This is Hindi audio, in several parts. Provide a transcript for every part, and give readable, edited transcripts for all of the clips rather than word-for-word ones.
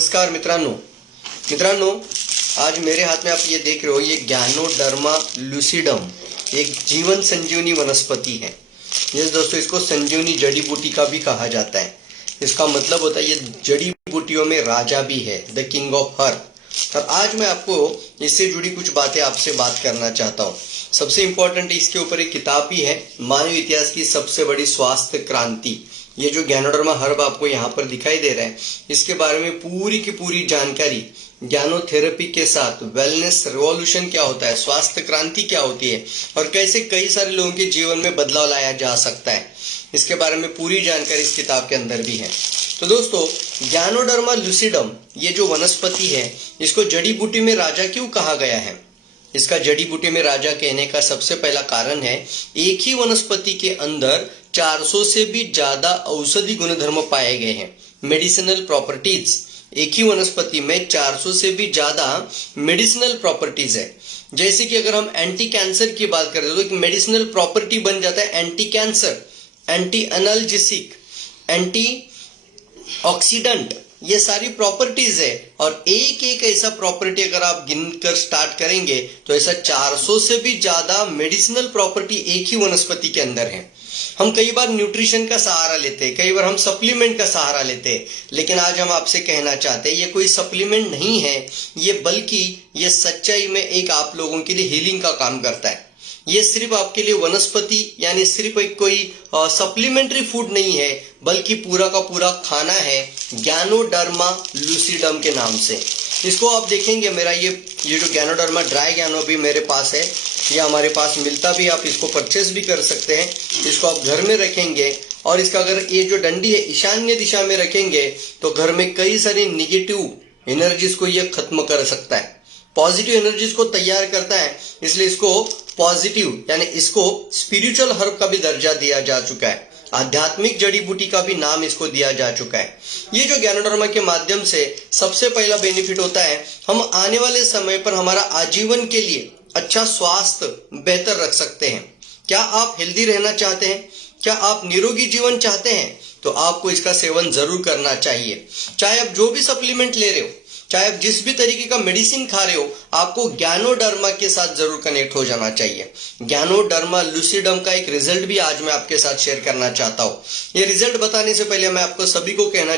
नमस्कार मित्रांनो, आज मेरे हाथ में आप ये देख रहे हो, ये गैनोडर्मा लूसिडम एक जीवन संजीवनी वनस्पति है। ये दोस्तों, इसको संजीवनी जड़ी बूटी का भी कहा जाता है। इसका मतलब होता है ये जड़ी बूटियों में राजा भी है, द किंग ऑफ हर्ब। और आज मैं आपको इससे जुड़ी कुछ बातें आपसे बात करना चाहता हूँ। सबसे इम्पोर्टेंट इसके ऊपर एक किताब भी है, मानव इतिहास की सबसे बड़ी स्वास्थ्य क्रांति। ये जो गैनोडर्मा हर्ब आपको यहाँ पर दिखाई दे रहा है, इसके बारे में पूरी की पूरी जानकारी, ज्ञानोथेरेपी के साथ वेलनेस रिवॉल्यूशन क्या होता है, स्वास्थ्य क्रांति क्या होती है और कैसे कई सारे लोगों के जीवन में बदलाव लाया जा सकता है, इसके बारे में पूरी जानकारी इस किताब के अंदर भी है। तो दोस्तों, गैनोडर्मा लूसिडम ये जो वनस्पति है, इसको जड़ी बूटी में राजा क्यों कहा गया है? इसका जड़ी बूटी में राजा कहने का सबसे पहला कारण है, एक ही वनस्पति के अंदर 400 से भी ज्यादा औषधि गुणधर्म पाए गए हैं, मेडिसिनल प्रॉपर्टीज। एक ही वनस्पति में 400 से भी ज्यादा मेडिसिनल प्रॉपर्टीज है। जैसे कि अगर हम एंटी कैंसर की बात करें तो एक मेडिसिनल प्रॉपर्टी बन जाता है anti cancer, anti analgesic, anti oxidant, ये सारी प्रॉपर्टीज है। और एक एक ऐसा प्रॉपर्टी अगर आप गिनकर स्टार्ट करेंगे तो ऐसा 400 से भी ज्यादा मेडिसिनल प्रॉपर्टी एक ही वनस्पति के अंदर है। हम कई बार न्यूट्रिशन का सहारा लेते हैं, कई बार हम सप्लीमेंट का सहारा लेते हैं, लेकिन आज हम आपसे कहना चाहते हैं ये कोई सप्लीमेंट नहीं है, ये बल्कि ये सच्चाई में एक आप लोगों के लिए हीलिंग का काम करता है। ये सिर्फ आपके लिए वनस्पति यानी सिर्फ एक कोई सप्लीमेंट्री फूड नहीं है, बल्कि पूरा का पूरा खाना है गैनोडर्मा लूसिडम के नाम से। इसको आप देखेंगे, मेरा ये जो गैनोडर्मा ड्राई गैनो भी मेरे पास है, ये हमारे पास मिलता भी, आप इसको परचेस भी कर सकते हैं। इसको आप घर में रखेंगे और इसका अगर ये जो डंडी है ईशान्य दिशा में रखेंगे तो घर में कई सारी निगेटिव एनर्जीज को ये खत्म कर सकता है, पॉजिटिव एनर्जीज को तैयार करता है। इसलिए इसको पॉजिटिव यानी इसको स्पिरिचुअल हर्ब का भी दर्जा दिया जा चुका है, आध्यात्मिक जड़ी बूटी का भी नाम इसको दिया जा चुका है। ये जो गैनोडर्मा के माध्यम से सबसे पहला बेनिफिट होता है, हम आने वाले समय पर हमारा आजीवन के लिए अच्छा स्वास्थ्य बेहतर रख सकते हैं। क्या आप हेल्दी रहना चाहते हैं? क्या आप निरोगी जीवन चाहते हैं? तो आपको इसका सेवन जरूर करना चाहिए। चाहे आप जो भी सप्लीमेंट ले रहे हो, चाहे आप जिस भी तरीके का मेडिसिन खा रहे हो, आपको गैनोडर्मा के साथ जरूर कनेक्ट हो जाना चाहिए। गैनोडर्मा लूसिडम का एक रिजल्ट भी आज मैं आपके साथ शेयर करना चाहता हूँ। ये रिजल्ट बताने से पहले मैं आपको सभी को कहना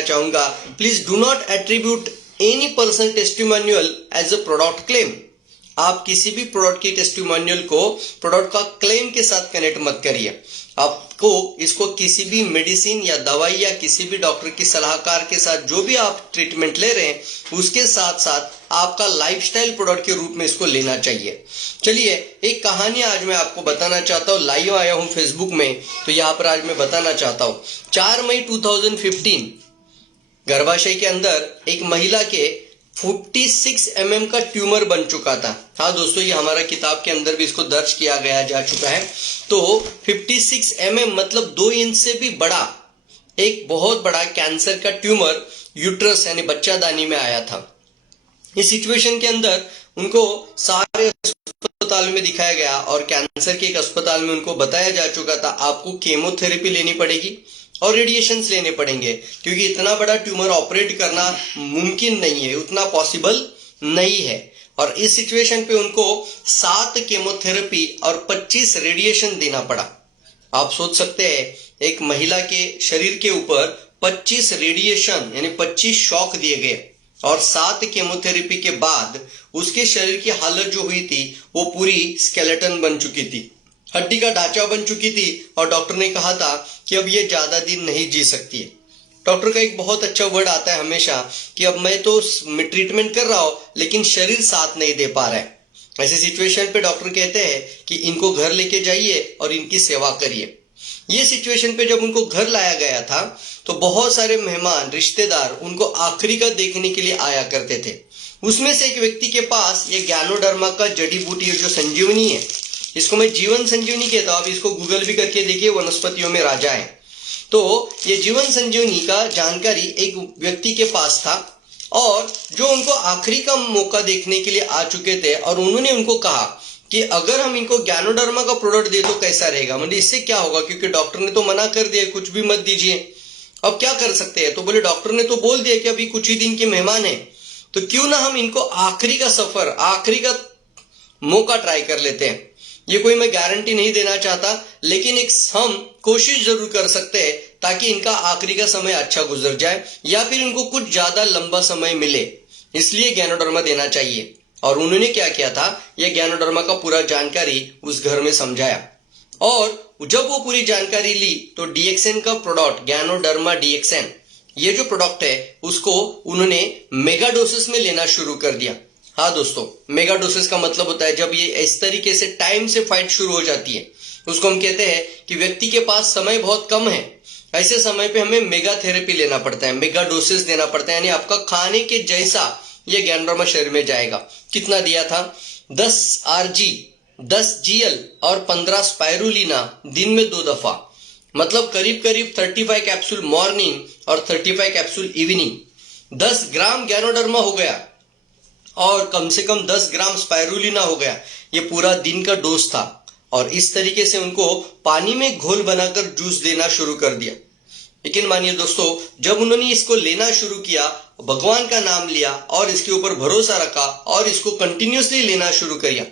चाहूंगा, please do not attribute any personal testimonial as a product claim. आप किसी भी प्रोडक्ट की टेस्टिमोनियल को प्रोडक्ट का क्लेम के साथ कनेक्ट मत करिए। आपको इसको किसी भी मेडिसिन या दवाई या किसी भी डॉक्टर की सलाहकार के साथ जो भी आप ट्रीटमेंट ले रहे हैं, उसके साथ साथ आपका लाइफस्टाइल प्रोडक्ट के रूप में इसको लेना चाहिए। चलिए, एक कहानी आज मैं आपको बताना चाहता हूँ। लाइव आया हूँ फेसबुक में, तो यहाँ पर आज मैं बताना चाहता हूँ। 4 मई 2015 गर्भाशय के अंदर एक महिला के 56 mm का ट्यूमर बन चुका था। हाँ दोस्तों, ये हमारा किताब के अंदर भी इसको दर्ज किया गया जा चुका है। तो 56 mm मतलब 2 इंच से भी बड़ा एक बहुत बड़ा कैंसर का ट्यूमर यूट्रस यानी बच्चादानी में आया था। इस सिचुएशन के अंदर उनको सारे अस्पताल में दिखाया गया और कैंसर के एक अस्पताल में उनको बताया जा चुका था आपको केमोथेरेपी लेनी पड़ेगी और रेडिएशंस लेने पड़ेंगे, क्योंकि इतना बड़ा ट्यूमर ऑपरेट करना मुमकिन नहीं है, उतना पॉसिबल नहीं है। और इस सिचुएशन पे उनको 7 केमोथेरेपी और 25 रेडिएशन देना पड़ा। आप सोच सकते हैं, एक महिला के शरीर के ऊपर 25 रेडिएशन यानी 25 शॉक दिए गए और 7 केमोथेरेपी के बाद उसके शरीर की हालत जो हुई थी वो पूरी स्केलेटन बन चुकी थी, हड्डी का ढांचा बन चुकी थी। और डॉक्टर ने कहा था कि अब ये ज्यादा दिन नहीं जी सकती है। डॉक्टर का एक बहुत अच्छा वर्ड आता है हमेशा कि अब मैं तो ट्रीटमेंट कर रहा हूं लेकिन शरीर साथ नहीं दे पा रहा है। ऐसे सिचुएशन पे डॉक्टर कहते हैं कि इनको घर लेके जाइए और इनकी सेवा करिए। ये सिचुएशन पे जब उनको घर लाया गया था तो बहुत सारे मेहमान रिश्तेदार उनको आखिरी का देखने के लिए आया करते थे। उसमें से एक व्यक्ति के पास ये गैनोडर्मा का जड़ी बूटी जो संजीवनी है, इसको मैं जीवन संजीवनी कहता हूं। आप इसको गूगल भी करके देखिए, वनस्पतियों में राजा है। तो ये जीवन संजीवनी का जानकारी एक व्यक्ति के पास था और जो उनको आखिरी का मौका देखने के लिए आ चुके थे और उन्होंने उनको कहा कि अगर हम इनको गैनोडर्मा का प्रोडक्ट दे तो कैसा रहेगा, मतलब इससे क्या होगा, क्योंकि डॉक्टर ने तो मना कर दिया कुछ भी मत दीजिए। अब क्या कर सकते हैं? तो बोले डॉक्टर ने तो बोल दिया कि अभी कुछ ही दिन के मेहमान हैं, तो क्यों ना हम इनको आखिरी का सफर, आखिरी का मौका ट्राई कर लेते हैं। ये कोई मैं गारंटी नहीं देना चाहता, लेकिन एक हम कोशिश जरूर कर सकते हैं ताकि इनका आखिरी का समय अच्छा गुजर जाए या फिर इनको कुछ ज्यादा लंबा समय मिले, इसलिए गैनोडर्मा देना चाहिए। और उन्होंने क्या किया था, यह गैनोडर्मा का पूरा जानकारी उस घर में समझाया, और जब वो पूरी जानकारी ली तो डीएक्सएन का प्रोडक्ट गैनोडर्मा डीएक्सएन, ये जो प्रोडक्ट है उसको उन्होंने मेगा डोसेस में लेना शुरू कर दिया। हाँ दोस्तों, मेगा डोसेस का मतलब होता है जब ये इस तरीके से टाइम से फाइट शुरू हो जाती है, उसको हम कहते हैं कि व्यक्ति के पास समय बहुत कम है, ऐसे समय पे हमें मेगा थेरेपी लेना पड़ता है, मेगा डोसेस देना पड़ता है, यानी आपका खाने के जैसा ये गैनोडर्मा शरीर में जाएगा। कितना दिया था? 10 आरजी, 10 जीएल और 15 स्पाइरुलिना दिन में 2 दफा, मतलब करीब करीब 35 कैप्सूल मॉर्निंग और 35 कैप्सूल इवनिंग। 10 ग्राम गैनोडर्मा हो गया और कम से कम 10 ग्राम स्पाइरुलिना हो गया। ये पूरा दिन का डोज था, और इस तरीके से उनको पानी में घोल बनाकर जूस देना शुरू कर दिया। लेकिन मानिए दोस्तों, जब उन्होंने इसको लेना शुरू किया, भगवान का नाम लिया और इसके ऊपर भरोसा रखा और इसको कंटिन्यूसली लेना शुरू किया,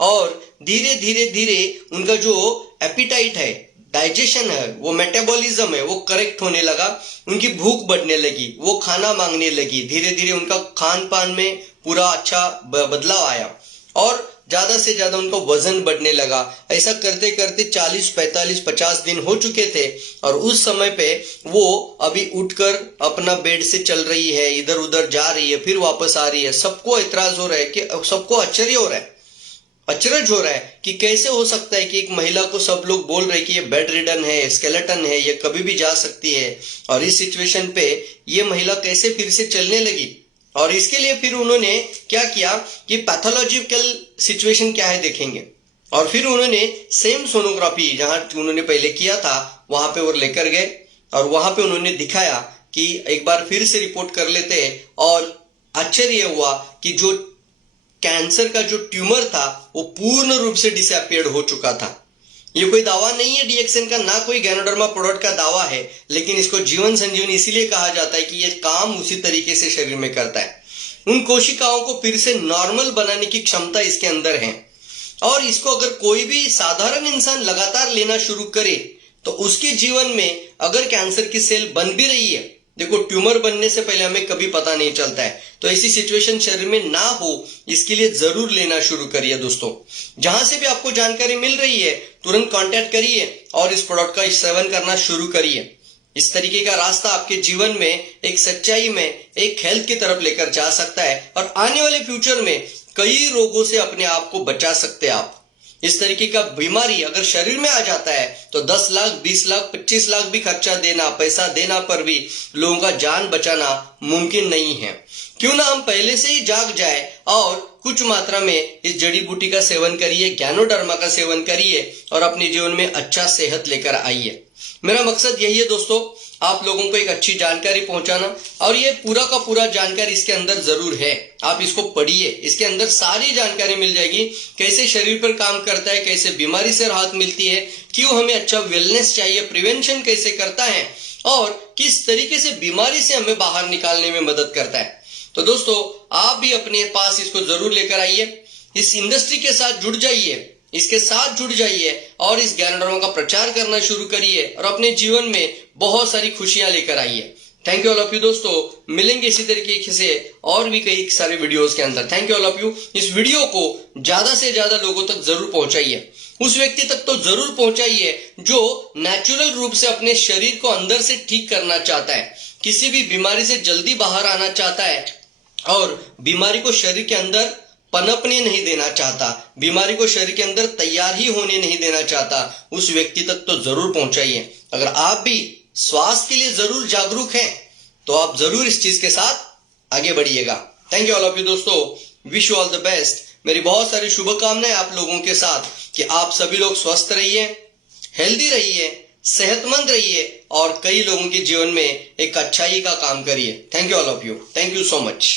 और धीरे धीरे धीरे उनका जो एपिटाइट है, डाइजेशन है, वो मेटाबॉलिज्म है, वो करेक्ट होने लगा, उनकी भूख बढ़ने लगी, वो खाना मांगने लगी, धीरे धीरे उनका खान पान में पूरा अच्छा बदलाव आया और ज्यादा से ज्यादा उनका वजन बढ़ने लगा। ऐसा करते करते 40, 45, 50 दिन हो चुके थे, और उस समय पे वो अभी उठकर अपना बेड से चल रही है, इधर उधर जा रही है, फिर वापस आ रही है। सबको इतराज हो रहा है, कि सबको आश्चर्य हो रहा है, अचरज हो रहा है कि कैसे हो सकता है कि एक महिला को सब लोग बोल रहे कि ये बेड रिडन है, स्केलेटन है, ये कभी भी जा सकती है, और इस सिचुएशन पे ये महिला कैसे फिर से चलने लगी। और इसके लिए फिर उन्होंने क्या किया कि पैथोलॉजिकल सिचुएशन क्या है देखेंगे, और फिर उन्होंने सेम सोनोग्राफी जहां उन्होंने पहले किया था वहां पे वो लेकर गए, और वहां पे उन्होंने दिखाया कि एक बार फिर से रिपोर्ट कर लेते हैं, और आश्चर्य हुआ कि जो कैंसर का जो ट्यूमर था वो पूर्ण रूप से डिसअपियर्ड हो चुका था। ये कोई दावा नहीं है डीएक्सएन का, ना कोई गैनोडर्मा प्रोडक्ट का दावा है, लेकिन इसको जीवन संजीवनी इसीलिए कहा जाता है कि ये काम उसी तरीके से शरीर में करता है। उन कोशिकाओं को फिर से नॉर्मल बनाने की क्षमता इसके अंदर है, और इसको अगर कोई भी साधारण इंसान लगातार लेना शुरू करे तो उसके जीवन में अगर कैंसर की सेल बन भी रही है, देखो ट्यूमर बनने से पहले हमें कभी पता नहीं चलता है, तो ऐसी सिचुएशन शरीर में ना हो इसके लिए जरूर लेना शुरू करिए दोस्तों। जहां से भी आपको जानकारी मिल रही है तुरंत कांटेक्ट करिए और इस प्रोडक्ट का सेवन करना शुरू करिए। इस तरीके का रास्ता आपके जीवन में एक सच्चाई में, एक हेल्थ की तरफ लेकर जा सकता है, और आने वाले फ्यूचर में कई रोगों से अपने आप को बचा सकते हैं आप। इस तरीके का बीमारी अगर शरीर में आ जाता है तो 10 लाख, 20 लाख, 25 लाख भी खर्चा देना, पैसा देना पर भी लोगों का जान बचाना मुमकिन नहीं है। क्यों ना हम पहले से ही जाग जाए और कुछ मात्रा में इस जड़ी बूटी का सेवन करिए, गैनोडर्मा का सेवन करिए, और अपने जीवन में अच्छा सेहत लेकर आइए। मेरा मकसद यही है दोस्तों, आप लोगों को एक अच्छी जानकारी पहुंचाना, और ये पूरा का पूरा जानकारी इसके अंदर जरूर है। आप इसको पढ़िए, इसके अंदर सारी जानकारी मिल जाएगी, कैसे शरीर पर काम करता है, कैसे बीमारी से राहत मिलती है, क्यों हमें अच्छा वेलनेस चाहिए, प्रिवेंशन कैसे करता है, और किस तरीके से बीमारी से हमें बाहर निकालने में मदद करता है। तो दोस्तों, आप भी अपने पास इसको जरूर लेकर आइए, इस इंडस्ट्री के साथ जुड़ जाइए, इसके साथ जुड़ जाइए और इस गैनोडर्मा का प्रचार करना शुरू करिए, और अपने जीवन में बहुत सारी खुशियां लेकर आइए। Thank you all of you दोस्तों, मिलेंगे इसी तरीके से और भी कई सारे वीडियोस के अंदर। Thank you all of you. इस वीडियो को ज्यादा से ज्यादा लोगों तक जरूर पहुंचाइए, उस व्यक्ति तक तो जरूर पहुंचाइए जो नेचुरल रूप से अपने शरीर को अंदर से ठीक करना चाहता है, किसी भी बीमारी से जल्दी बाहर आना चाहता है, और बीमारी को शरीर के अंदर पनपने नहीं देना चाहता, बीमारी को शरीर के अंदर तैयार ही होने नहीं देना चाहता, उस व्यक्ति तक तो जरूर पहुंचाइए। अगर आप भी स्वास्थ्य के लिए जरूर जागरूक हैं तो आप जरूर इस चीज के साथ आगे बढ़िएगा। Thank you all of you दोस्तों, wish you all the best. मेरी बहुत सारी शुभकामनाएं आप लोगों के साथ कि आप सभी लोग स्वस्थ रहिए, हेल्दी रहिए, सेहतमंद रहिए, और कई लोगों के जीवन में एक अच्छाई का काम करिए। Thank you all of you, thank you so much.